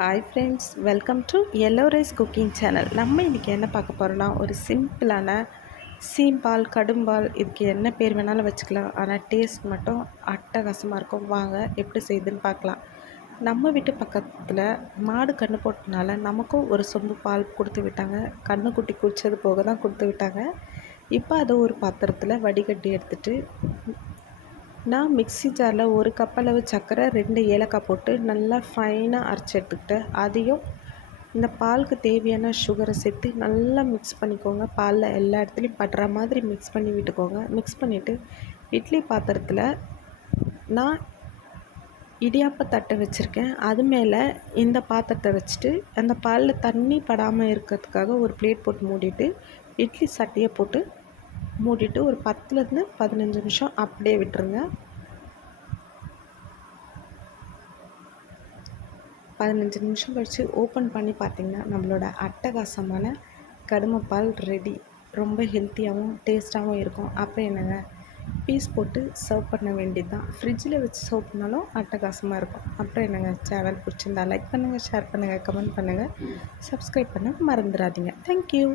Hi friends, welcome to yellow rice cooking channel. நம்ம இன்றைக்கி என்ன பார்க்க போகிறோன்னா, ஒரு சிம்பிளான சீம்பால் கடும்பால், இதுக்கு என்ன பேர் வேணாலும் வச்சுக்கலாம். ஆனால் டேஸ்ட் மட்டும் அட்டகாசமாக இருக்கும். வாங்க எப்படி செய்யுதுன்னு பார்க்கலாம். நம்ம வீட்டு பக்கத்தில் மாடு கன்று போட்டனால நமக்கும் ஒரு சொம்பு பால் கொடுத்து விட்டாங்க. கன்றுக்குட்டி குடித்தது போக தான் கொடுத்து விட்டாங்க. இப்போ அதை ஒரு பாத்திரத்தில் வடிகட்டி எடுத்துகிட்டு நான் மிக்ஸி ஜாரில் ஒரு கப் அளவு சர்க்கரை 2 ஏலக்காய் போட்டு நல்லா ஃபைனாக அரைச்சி எடுத்துக்கிட்டேன். அதையும் இந்த பாலுக்கு தேவையான சுகரை சேர்த்து நல்லா மிக்ஸ் பண்ணிக்கோங்க. பாலில் எல்லா இடத்துலையும் படுற மாதிரி மிக்ஸ் பண்ணி விட்டுக்கோங்க. மிக்ஸ் பண்ணிவிட்டு இட்லி பாத்திரத்தில் நான் இடியாப்ப தட்டை வச்சுருக்கேன். அது மேலே இந்த பாத்திரத்தை வச்சுட்டு அந்த பாலில் தண்ணி படாமல் இருக்கிறதுக்காக ஒரு பிளேட் போட்டு மூடிட்டு இட்லி சட்டியை போட்டு மூடிட்டு ஒரு 10லேருந்து 15 நிமிஷம் அப்படியே விட்டுருங்க. 15 நிமிஷம் கழித்து ஓப்பன் பண்ணி பார்த்திங்கன்னா நம்மளோட அட்டகாசமான கடுமைப்பால் ரெடி. ரொம்ப ஹெல்த்தியாகவும் டேஸ்ட்டாகவும் இருக்கும். அப்புறம் என்னங்க, பீஸ் போட்டு சர்வ் பண்ண வேண்டியது தான். ஃப்ரிட்ஜில் வச்சு சர்வ் பண்ணாலும் அட்டகாசமாக இருக்கும். அப்புறம் என்னங்க, சேனல் பிடிச்சிருந்தா லைக் பண்ணுங்கள், ஷேர் பண்ணுங்கள், கமெண்ட் பண்ணுங்கள், சப்ஸ்கிரைப் பண்ண மறந்துடாதீங்க. தேங்க்யூ.